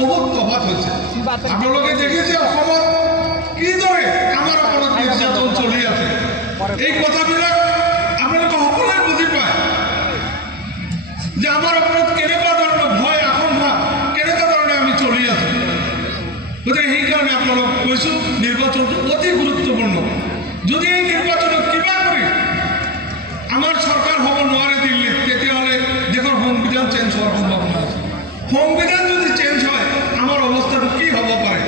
বহুত তফাত হৈছে। আপোনালোকে দেখিছে অসমত কিদৰে আমাৰ ওপৰত নিৰ্যাতন চলি আছে। এই কথাবিলাক আপোনালোকে সকলোৱে বুজি পায় যে আমাৰ ওপৰত কেনেকুৱা ধৰণৰ ভয় আশংকা কেনেকুৱা ধৰণে আমি চলি আছোঁ। গতিকে সেইকাৰণে আপোনালোক কৈছোঁ নিৰ্বাচনটো অতি গুৰুত্বপূৰ্ণ। যদি এই নিৰ্বাচনত কিবা কৰি আমাৰ চৰকাৰ হ'ব নোৱাৰে দিল্লীত, তেতিয়াহ'লে দেশৰ সংবিধান চেঞ্জ হোৱাৰ সম্ভাৱনা আছে। সংবিধান যদি চেঞ্জ হয় আমাৰ অৱস্থাটো কি হ'ব পাৰে,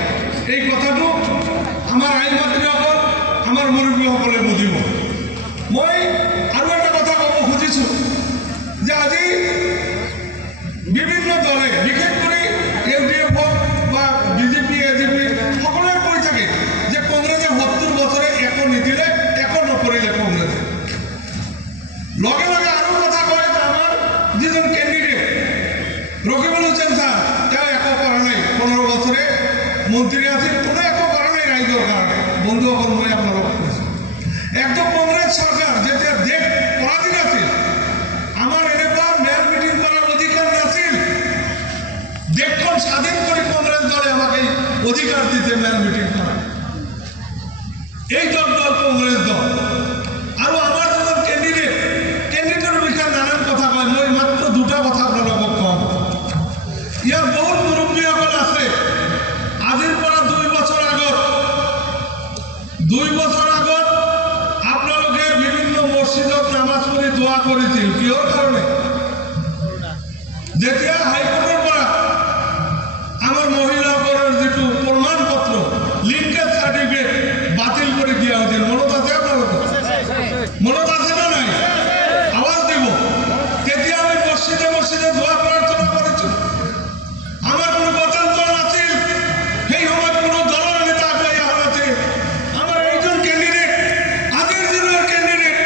এই কথাটো আমাৰ আইন মন্ত্ৰীসকল আমাৰ মুৰব্বীসকলে বুজিব। মই আৰু এটা কথা ক'ব খুজিছোঁ যে আজি বিভিন্ন দলে বিশেষ কৰি UDF হওক বা BJP AJP সকলোৱে কৈ থাকে যে কংগ্ৰেছে 70 বছৰে একো নিদিলে, একো নকৰিলে কংগ্ৰেছে। লগে লগে আৰু কথা কয় যে আমাৰ যিজন কেণ্ডিডেট ৰকিবুল হুছেইন ছাৰ, তেওঁ একো কৰা নাই, 15 বছৰে মন্ত্ৰী আছিল, কোনো একো কৰা নাই ৰাইজৰ কাৰণে। বন্ধুসকল, মই আপোনালোকক কৈছোঁ একদম কংগ্ৰেছ চৰকাৰ যেতিয়া দেশ পৰাধীন আছিল, আমাৰ এনেকুৱা মেয়ৰ মিটিং কৰাৰ অধিকাৰ নাছিল। দেশখন স্বাধীন কৰি কংগ্ৰেছ দলে আমাক এই অধিকাৰ দিছে মেয়ৰ মিটিং কৰা। এই দল কংগ্ৰেছ দল। আৰু আমাৰ যিজন কেণ্ডিডেটৰ বিষয়ে নানান কথা কয়। মই মাত্ৰ দুটা কথা আপোনালোকক কম। ইয়াৰ বহুত মুৰব্বীসকল আছে। আজিৰ পৰা 2 বছৰ আগত আপোনালোকে বিভিন্ন মছজিদত নামাজ পঢ়ি দোৱা কৰিছিল। কিহৰ কাৰণে? যেতিয়া হাইকোৰ্টৰ পৰা আমাৰ মহিলাসকলৰ যিটো প্ৰমাণ পত্ৰ লিংকেজ চাৰ্টিফিকেট বাতিল কৰি দিয়া হৈছিল, মনত আছে আপোনালোকৰ? মনত আছে নে নাই? আৱাজ দিব। তেতিয়া আমি মছজিদে দোৱা প্ৰাৰ্থনা কৰিছোঁ। আমাৰ কোনো গণতন্ত্ৰ নাছিল। সেই সময়ত কোনো দলৰ নেতা আগুৱাই অহা নাছিল। আমাৰ এইজন কেণ্ডিডেট, আজিৰ দিনৰ কেণ্ডিডেট,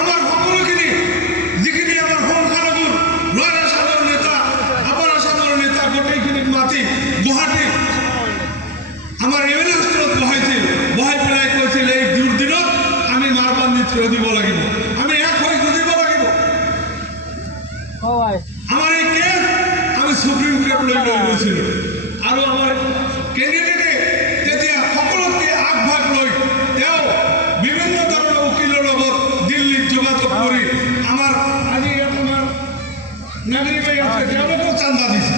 আমাৰ সকলোখিনি যিখিনি আমাৰ সংখ্যালঘু ল'ৰা চামৰ নেতা, আপাৰ আচামৰ নেতা, গোটেইখিনিক মাতি গুৱাহাটী আমাৰ MLA হোষ্টেলত বহাই পেলাই কৈছিল এই দুৰ্দিনত আমি মাৰবন্দী থিয় দিব লাগিব, আমি এক হৈ যুঁজিব লাগিব। আমাৰ এই কেছ আমি সুপ্ৰিম কোৰ্টলৈ লৈ গৈছিলোঁ। আৰু আমাৰ কেণ্ডিডেটে তেতিয়া সকলোতকৈ আগভাগ লৈ তেওঁ বিভিন্ন ধৰণৰ উকিলৰ লগত দিল্লীত যোগাযোগ কৰি আমাৰ আজি ইয়াত আমাৰ নাগৰিক আছে, তেওঁলোকেও চান্দা দিছে,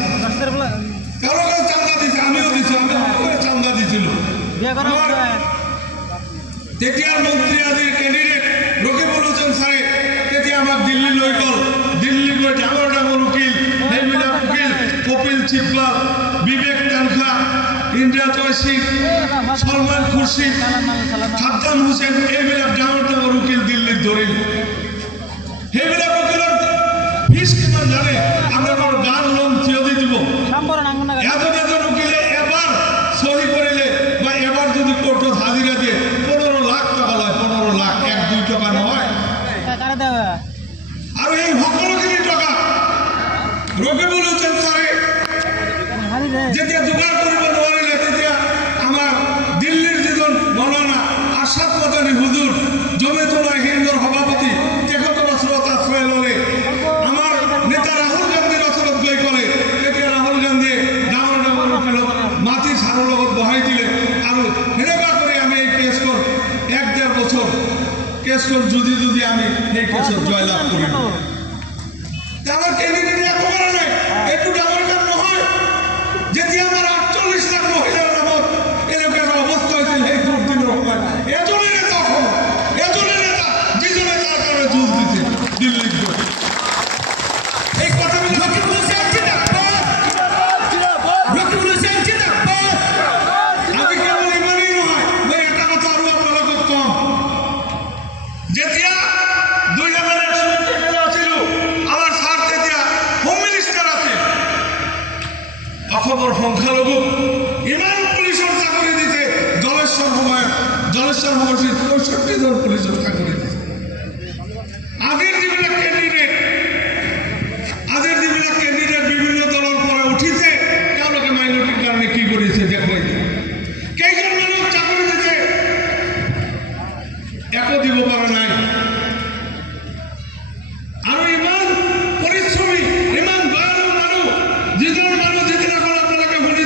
আমিও দিছোঁ, আমি সকলোৱে চান্দা দিছিলোঁ। তেতিয়াৰ মন্ত্ৰী আজিৰ কেণ্ডিডেট ৰকিবুল হুছেইন ছাৰে তেতিয়া আমাক দিল্লী লৈ গ'ল। দিল্লী গৈ ডাঙৰ উকিল, সেইবিলাক উকিল কপিল চিব্বাল, বিবেক তানখা, ইন্দিৰা জয়সিং, সলমান খুৰশ্বিদ, সাদ্দাম হুছেইন, এইবিলাক ডাঙৰ উকিল দিল্লীত ধৰিল। সেইবিলাক উকিলৰ ফিজ কিমান জানে? আপোনালোকৰ গান লোন থিয় দি দিব। এজন উকিলে এবাৰ চহী কৰিলে বা এবাৰ যদি কোৰ্টত হাজিৰা দিয়ে 15 লাখ টকা লয়। 15 লাখ, 1-2 টকা নহয়। আৰু এই সকলোখিনি টকা ৰকিবুল হুছেইন ছাৰে যেতিয়া যোগাৰ কৰিব নোৱাৰিলে, তেতিয়া আমাৰ দিল্লীৰ যিজন মৌলানা আশাদ মাদানী হুজুৰ, জমিয়তুল হিন্দৰ সভাপতি, তেখেতৰ ওচৰত আশ্ৰয় ল'লে। আমাৰ নেতা ৰাহুল গান্ধীৰ ওচৰত গৈ ক'লে। তেতিয়া ৰাহুল গান্ধীয়ে ডাঙৰ উকিলক মাতি ছাৰৰ লগত বহাই দিলে। আৰু সেনেকুৱা কৰি আমি এই কেছখন 1-1.5 বছৰ কেছখন যুঁজি আমি সেই কেছত জয়লাভ কৰিলোঁ। আমাৰ কেণ্ডিডেটে একো কৰা নাই। এইটো ডাঙৰ কাম নহয়। যেতিয়া আমাৰ 48 লাখ মহিলাৰ নামত এনেকুৱা এটা অৱস্থা হৈছিল সেই দুৰ্দিনৰ সময়ত, এজনে নেতা যিজনে তাৰ কাৰণে যুঁজ দিছিল দিল্লীত গৈ। এই কথাবিলাক আমি কেৱল ইমানেই নহয়, মই এটা কথা আৰু আপোনালোকক কম। যেতিয়া 2001 আছিলোঁ, আমাৰ ছাৰ তেতিয়া হোম মিনিষ্টাৰ আছিল। অসমৰ সংখ্যালঘু ইমান পুলিচৰ চাকৰি দিছে। জলেশ্বৰ সমষ্টিত 65 জন পুলিচৰ চাকৰি দিছে। আজিৰ যিবিলাক কেণ্ডিডেট বিভিন্ন দলৰ পৰা উঠিছে, তেওঁলোকে মাইনৰিটিৰ কাৰণে কি কৰিছে দেখুৱাই দিয়ে। কেইজন মানুহক চাকৰি দিছে, একো দিব পৰা নাই। আৰু ইমান পৰিশ্ৰমী, ইমান দয়ালু মানুহ, যিজন মানুহ যিদিনাখন আপোনালোকে শুনিছে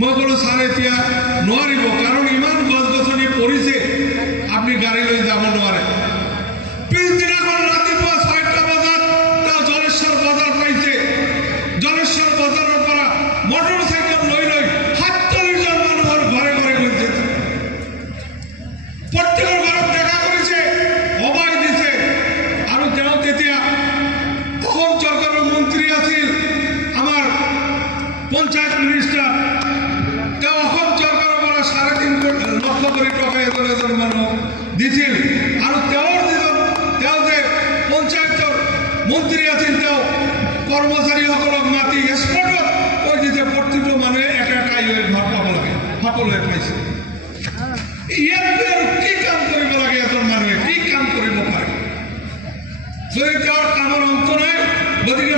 মই ক'লো ছাৰ এতিয়া নোৱাৰিব, কাৰণ ইমান গছ গছনি পৰিছে আপুনি গাড়ী লৈ যাব নোৱাৰে। পিছদিনাখন ৰাতিপুৱা 6টা বজাত তেওঁ জলেশ্বৰ বজাৰ পাইছে। জলেশ্বৰ বজাৰৰ পৰা মটৰ চাইকেল লৈ 47জন মানুহৰ ঘৰে ঘৰে গৈছে। প্ৰত্যেকৰ ঘৰত দেখা কৰিছে, সবাই দিছে। আৰু তেওঁ তেতিয়া অসম চৰকাৰৰ মন্ত্ৰী আছিল, আমাৰ পঞ্চায়ত মিনিষ্টাৰ। তেওঁ অসম চৰকাৰৰ পৰা 3.5 লক্ষ কোটি টকা এজন মানুহক দিছিল। আৰু তেওঁ যে পঞ্চায়তৰ মন্ত্ৰী আছিল, তেওঁ কৰ্মচাৰীসকলক মাতি স্পটত কৈ দিছে প্ৰতিটো মানুহে এটা ঘৰ পাব লাগে, সকলোৱে পাইছে। ইয়াতকৈ আৰু কি কাম কৰিব লাগে? এজন মানুহে কি কাম কৰিব পাৰে? যদি তেওঁৰ কামৰ অন্ত নাই, গতিকে